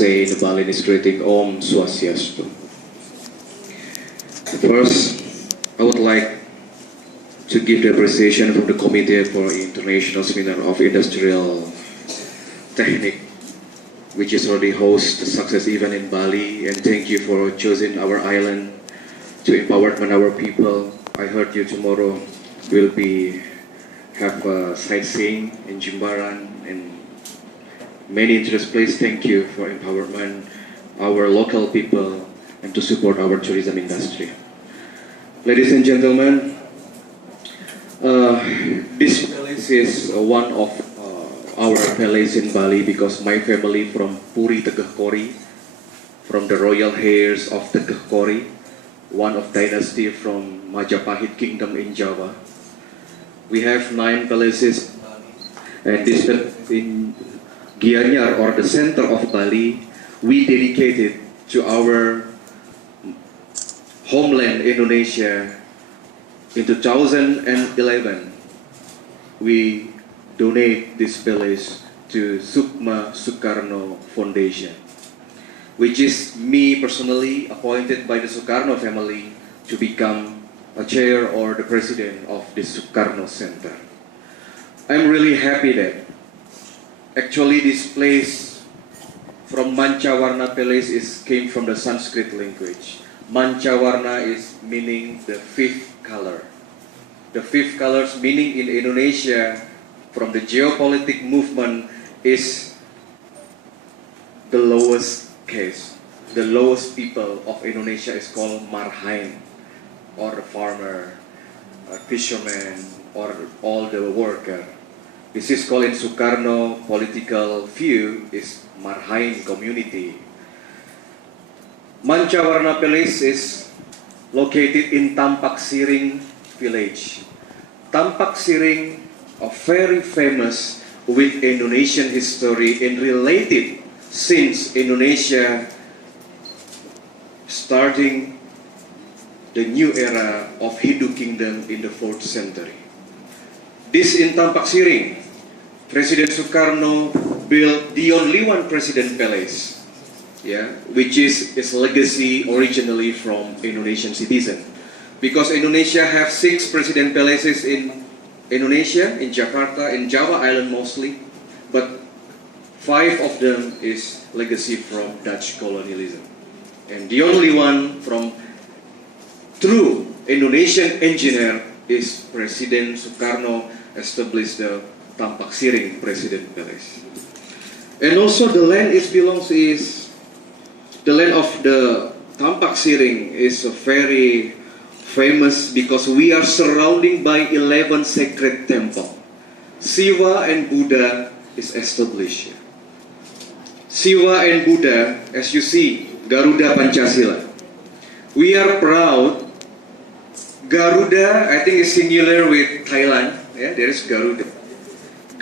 say in the Balinese greeting Om Swastiastu. First, I would like to give the appreciation from the Committee for International Seminar of Industrial Technique, which is already host the success event in Bali, and thank you for choosing our island to empower our people. I heard you tomorrow will be have sightseeing in Jimbaran and many interest places. Thank you for empowerment our local people and to support our tourism industry. Ladies and gentlemen, this palace is one of our palace in Bali because my family from Puri Tegeh Kori, from the royal heirs of Tegeh Kori, one of dynasty from Majapahit Kingdom in Java. We have 9 palaces, and this in Gianyar, or the center of Bali, we dedicated to our homeland Indonesia. In 2011, we donate this palace to Sukma Sukarno Foundation, which is me personally appointed by the Sukarno family to become a chair or the president of the Sukarno Center. I'm really happy that actually this place from Mancawarna Palace came from the Sanskrit language. Mancawarna is meaning the 5th color. The 5th colors meaning in Indonesia from the geopolitical movement is the lowest case. The lowest people of Indonesia is called Marhain, or the farmer, fisherman, or all the worker. This is called in Sukarno political view is Marhain community. Mancawarna Palace is located in Tampak Siring village. Tampak Siring are very famous with Indonesian history and related since Indonesia starting the new era of Hindu kingdom in the 4th century. This in Tampak Siring, President Sukarno built the only one president palace, which is his legacy originally from Indonesian citizen. Because Indonesia have 6 president palaces in Indonesia, in Jakarta, in Java Island mostly, but 5 of them is legacy from Dutch colonialism. And the only one from true Indonesian engineer is President Sukarno established the Tampak Siring President Palace. And also the land the land of the Tampak Siring is very famous because we are surrounded by 11 sacred temples. Siva and Buddha is established here. Siva and Buddha, as you see, Garuda Pancasila. We are proud. Garuda, I think is singular with Thailand. There is Garuda.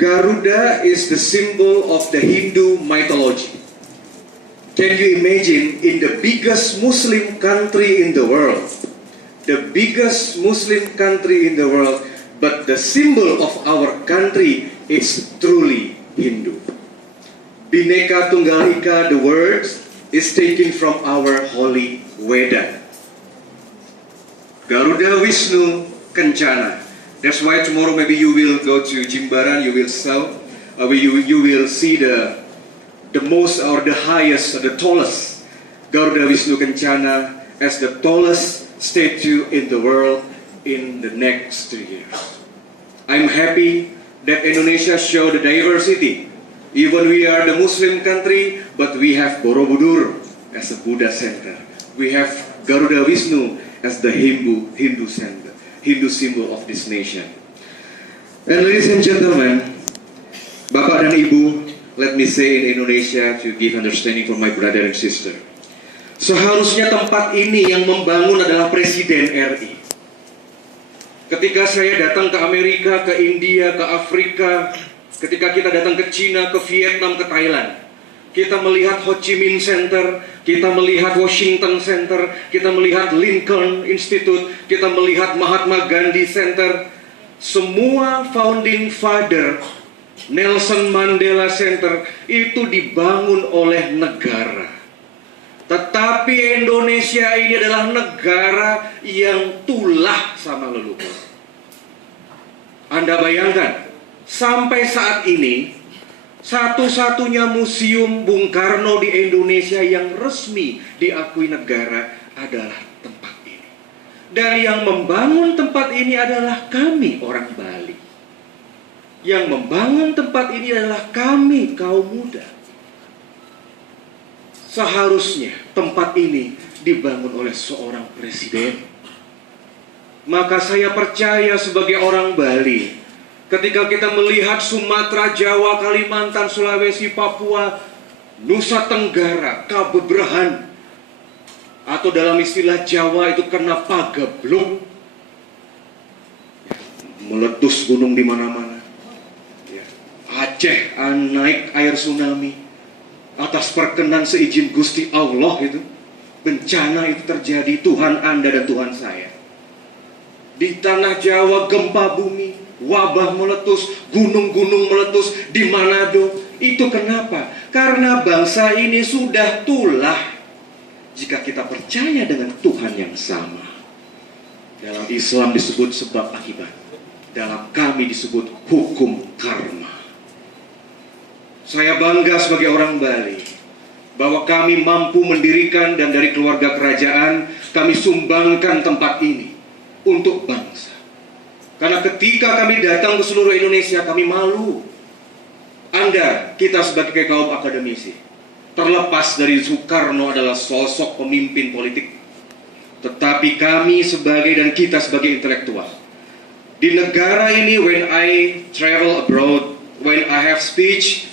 Garuda is the symbol of the Hindu mythology. Can you imagine in the biggest Muslim country in the world, the biggest Muslim country in the world, but the symbol of our country is truly Hindu. Bhinneka Tunggal Ika, the word is taken from our holy Veda. Garuda Wisnu Kencana. That's why tomorrow maybe you will go to Jimbaran, you will you will see the most or the highest or the tallest Garuda Wisnu Kencana as the tallest statue in the world in the next 2 years. I'm happy that Indonesia show the diversity. Even we are the Muslim country, but we have Borobudur as a Buddha center. We have Garuda Wisnu as the Hindu center, Hindu symbol of this nation. And ladies and gentlemen, Bapak dan Ibu, let me say in Indonesia to give understanding for my brother and sister. Seharusnya tempat ini yang membangun adalah Presiden RI. Ketika saya datang ke Amerika, ke India, ke Afrika, ketika kita datang ke China, ke Vietnam, ke Thailand, kita melihat Ho Chi Minh Center, kita melihat Washington Center, kita melihat Lincoln Institute, kita melihat Mahatma Gandhi Center. Semua founding father Nelson Mandela Center itu dibangun oleh negara. Indonesia ini adalah negara yang tulah sama leluhur. Anda bayangkan, sampai saat ini satu-satunya museum Bung Karno di Indonesia yang resmi diakui negara adalah tempat ini. Dan yang membangun tempat ini adalah kami orang Bali. Yang membangun tempat ini adalah kami kaum muda. Seharusnya tempat ini dibangun oleh seorang presiden. Maka saya percaya sebagai orang Bali, ketika kita melihat Sumatera, Jawa, Kalimantan, Sulawesi, Papua, Nusa Tenggara, Kabebrahan, atau dalam istilah Jawa itu kena pagebluk, meletus gunung di mana-mana. Aceh naik air tsunami atas perkenan seizin Gusti Allah itu. Bencana itu terjadi, Tuhan Anda dan Tuhan saya. Di tanah Jawa gempa bumi, wabah meletus, gunung-gunung meletus di Manado. Itu kenapa? Karena bangsa ini sudah tulah jika kita percaya dengan Tuhan yang sama. Dalam Islam disebut sebab akibat, dalam kami disebut hukum karma. Saya bangga sebagai orang Bali bahwa kami mampu mendirikan, dan dari keluarga kerajaan kami sumbangkan tempat ini untuk bangsa. Karena ketika kami datang ke seluruh Indonesia, kami malu. Anda, kita sebagai kaum akademisi, terlepas dari Soekarno adalah sosok pemimpin politik, tetapi kami sebagai, dan kita sebagai intelektual di negara ini, when I travel abroad, when I have speech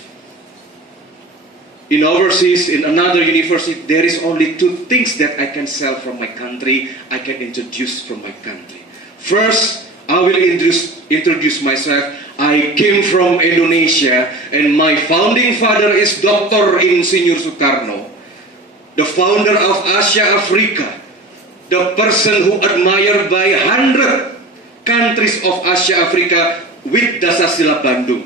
in overseas, in another university, there is only two things that I can sell from my country, I can introduce from my country. First, I will introduce myself. I came from Indonesia, and my founding father is Dr. Insinyur Soekarno, the founder of Asia Africa, the person who admired by 100 countries of Asia Africa with Dasasila Bandung.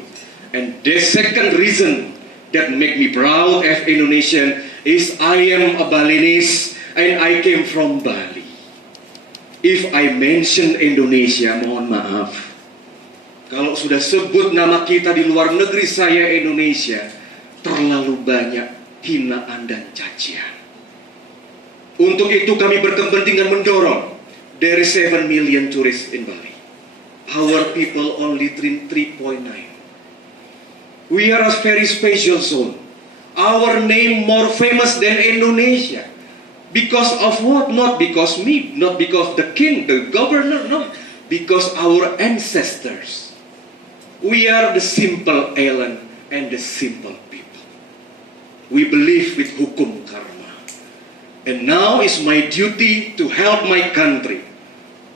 And the second reason that make me proud as Indonesian is I am a Balinese and I came from Bali. If I mention Indonesia, mohon maaf, kalau sudah sebut nama kita di luar negeri saya Indonesia, terlalu banyak hinaan dan cacian. Untuk itu kami berkepentingan mendorong, there is 7 million tourists in Bali. Our people only 3.9. We are a very special zone. Our name more famous than Indonesia. Because of what? Not because me, not because the king, the governor, no. Because our ancestors. We are the simple island and the simple people. We believe with hukum karma. And now is my duty to help my country,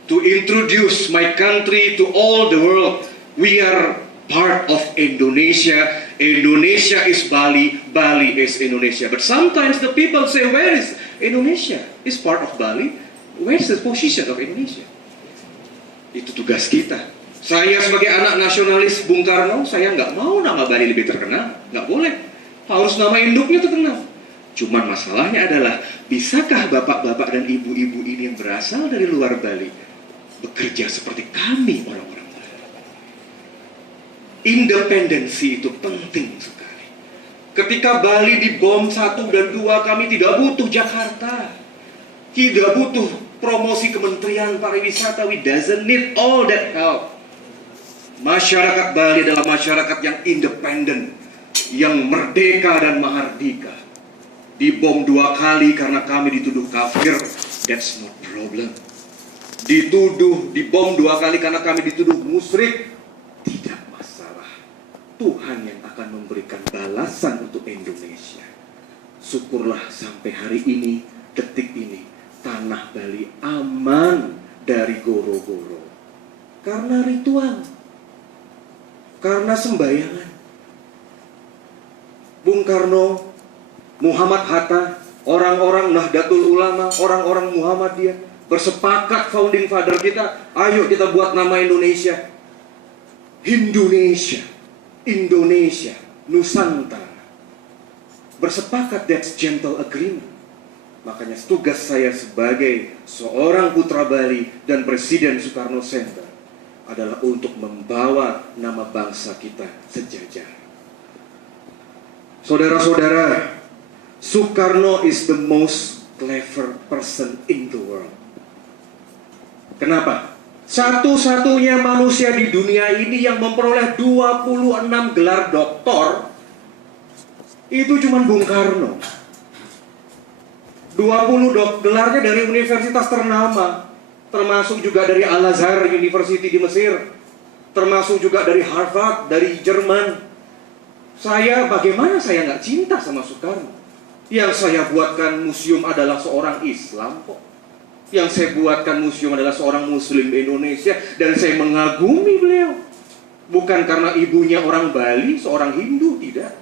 to introduce my country to all the world. We are part of Indonesia. Indonesia is Bali, Bali is Indonesia. But sometimes the people say, where is Indonesia? Is part of Bali? Where is the position of Indonesia? Itu tugas kita. Saya sebagai anak nasionalis Bung Karno, saya nggak mau nama Bali lebih terkenal. Nggak boleh. Harus nama induknya terkenal. Cuman masalahnya adalah, bisakah bapak-bapak dan ibu-ibu ini yang berasal dari luar Bali bekerja seperti kami orang-orang? Independensi itu penting sekali. Ketika Bali dibom 1 dan 2, kami tidak butuh Jakarta, tidak butuh promosi Kementerian Pariwisata. We doesn't need all that help. Masyarakat Bali adalah masyarakat yang independen, yang merdeka dan mahardika. Dibom 2 kali karena kami dituduh kafir, that's not problem. Dibom 2 kali karena kami dituduh musyrik, tidak. Tuhan yang akan memberikan balasan untuk Indonesia. Syukurlah sampai hari ini, detik ini, tanah Bali aman dari goro-goro. Karena ritual, karena sembayangan. Bung Karno, Muhammad Hatta, orang-orang Nahdlatul Ulama, orang-orang Muhammadiyah bersepakat, founding father kita, ayo kita buat nama Indonesia. Indonesia. Indonesia, Nusantara. Bersepakat, that's gentle agreement. Makanya tugas saya sebagai seorang putra Bali dan Presiden Soekarno Center adalah untuk membawa nama bangsa kita sejajar. Saudara-saudara, Soekarno is the most clever person in the world. Kenapa? Satu-satunya manusia di dunia ini yang memperoleh 26 gelar doktor itu cuma Bung Karno. 20 gelarnya dari universitas ternama, termasuk juga dari Al-Azhar University di Mesir, termasuk juga dari Harvard, dari Jerman. Bagaimana saya nggak cinta sama Soekarno? Yang saya buatkan museum adalah seorang Islam kok. Yang saya buatkan museum adalah seorang Muslim Indonesia, dan saya mengagumi beliau. Bukan karena ibunya orang Bali, seorang Hindu, tidak.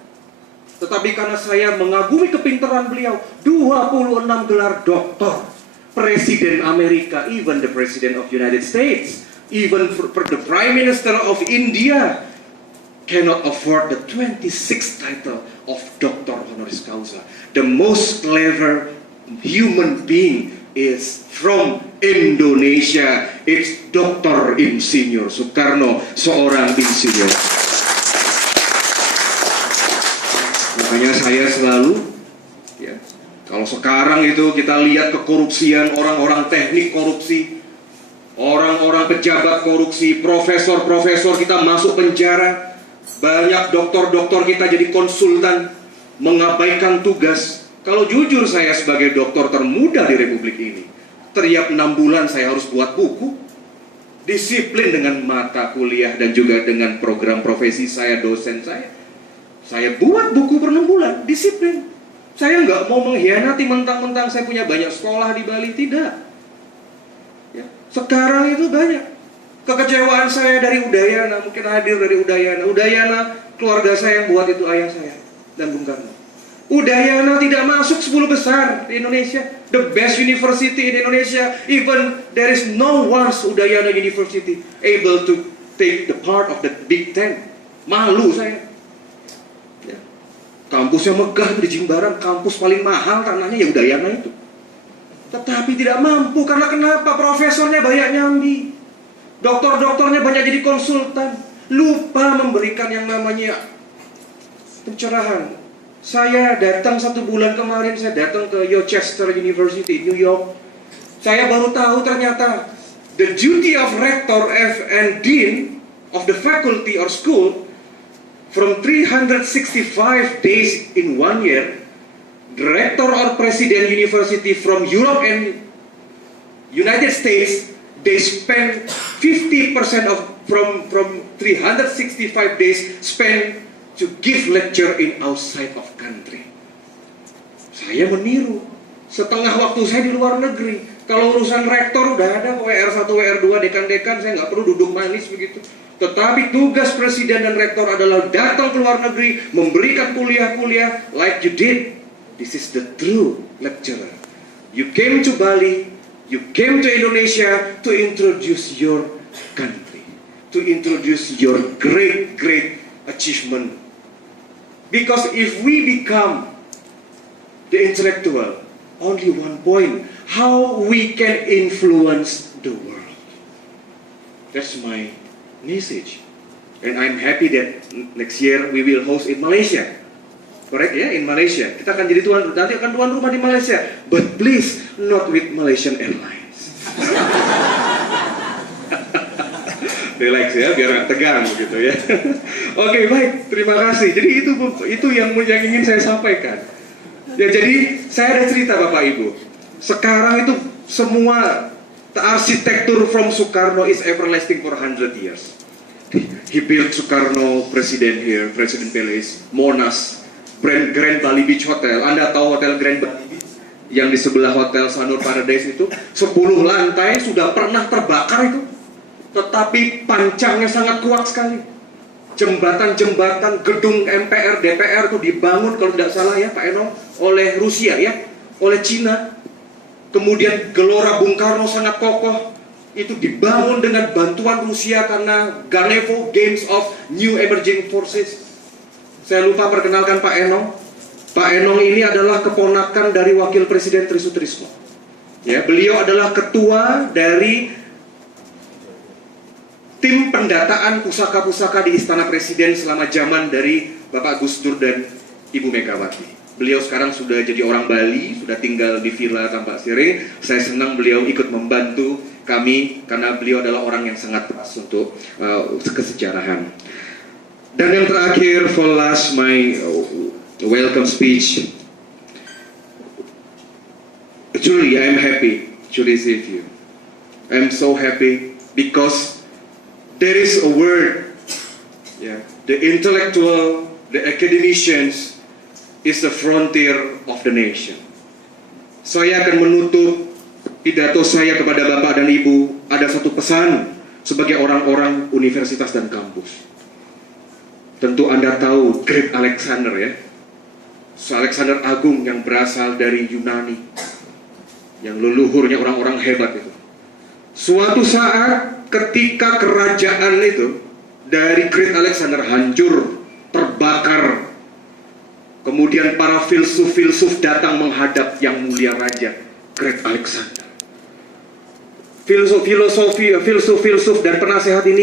Tetapi karena saya mengagumi kepintaran beliau. 26 gelar doktor. Presiden Amerika, even the President of United States, even for the Prime Minister of India cannot afford the 26th title of Doctor Honoris Causa. The most clever human being is from Indonesia. It's Dr. Insinyur Soekarno, seorang insinyur. Makanya saya selalu, ya, kalau sekarang itu kita lihat kekorupsian, orang-orang teknik korupsi, orang-orang pejabat korupsi, profesor-profesor kita masuk penjara, banyak dokter-dokter kita jadi konsultan, mengabaikan tugas. Kalau jujur, saya sebagai dokter termuda di Republik ini, tiap 6 bulan saya harus buat buku, disiplin dengan mata kuliah dan juga dengan program profesi saya, dosen saya. Saya buat buku per 6 bulan, disiplin. Saya nggak mau mengkhianati mentang-mentang saya punya banyak sekolah di Bali, tidak. Ya. Sekarang itu banyak kekecewaan saya dari Udayana, mungkin hadir dari Udayana. Udayana, keluarga saya yang buat itu, ayah saya dan Bung Karno. Udayana tidak masuk 10 besar di Indonesia, the best university in Indonesia. Even there is no one Udayana University able to take the part of the Big Ten. Malu saya. Ya. Kampusnya megah di Jimbaran, kampus paling mahal tanahnya ya Udayana itu. Tetapi tidak mampu, karena kenapa? Profesornya banyak nyambi, dokter-dokternya banyak jadi konsultan, lupa memberikan yang namanya pencerahan. Saya datang 1 bulan kemarin, saya datang ke Rochester University, New York. Saya baru tahu ternyata the duty of rector and dean of the faculty or school from 365 days in 1 year, director or president university from Europe and United States, they spend 50% of from 365 days spent to give lecture in outside of country. Saya meniru. Setengah waktu saya di luar negeri. Kalau urusan rektor udah ada WR1, WR2, dekan-dekan, saya nggak perlu duduk manis begitu. Tetapi tugas presiden dan rektor adalah datang ke luar negeri, memberikan kuliah-kuliah like you did. This is the true lecturer. You came to Bali, you came to Indonesia to introduce your country, to introduce your great achievement. Because if we become the intellectual, only one point, how we can influence the world. That's my message. And I'm happy that next year we will host in Malaysia. Correct ya, in Malaysia. Kita akan jadi nanti akan tuan rumah di Malaysia. But please, not with Malaysian Airlines. Relax ya, biar nggak tegang begitu ya. Oke, baik, terima kasih. Jadi itu yang ingin saya sampaikan. Ya, jadi saya ada cerita Bapak Ibu. Sekarang itu semua arsitektur from Soekarno is everlasting for 100 years. He built Soekarno President here, President Palace, Monas, Grand Bali Beach Hotel. Anda tahu Hotel Grand Bali Beach yang di sebelah Hotel Sanur Paradise itu 10 lantai sudah pernah terbakar itu. Tetapi pancangnya sangat kuat sekali. Jembatan-jembatan, gedung MPR, DPR itu dibangun kalau tidak salah ya Pak Eno, oleh Rusia ya, oleh Cina. Kemudian Gelora Bung Karno sangat kokoh, itu dibangun dengan bantuan Rusia karena Ganevo, Games of New Emerging Forces. Saya lupa perkenalkan Pak Eno. Pak Enong ini adalah keponakan dari Wakil Presiden Trisutrismo. Ya, beliau adalah ketua dari tim pendataan pusaka-pusaka di Istana Presiden selama zaman dari Bapak Gus Dur dan Ibu Megawati. Beliau sekarang sudah jadi orang Bali, sudah tinggal di Villa Tampak Siring. Saya senang beliau ikut membantu kami karena beliau adalah orang yang sangat pas untuk kesejarahan. Dan yang terakhir, for last, my welcome speech. Truly, I am happy to receive you. I am so happy because there is a word, the intellectual, the academicians is the frontier of the nation. Saya akan menutup pidato saya kepada Bapak dan Ibu. Ada satu pesan sebagai orang-orang universitas dan kampus. Tentu Anda tahu Great Alexander, ya. Alexander Agung yang berasal dari Yunani, yang leluhurnya orang-orang hebat itu. Suatu saat ketika kerajaan itu dari Great Alexander hancur, terbakar, kemudian para filsuf-filsuf datang menghadap yang mulia raja Great Alexander. Filsuf-filsuf dan penasehat ini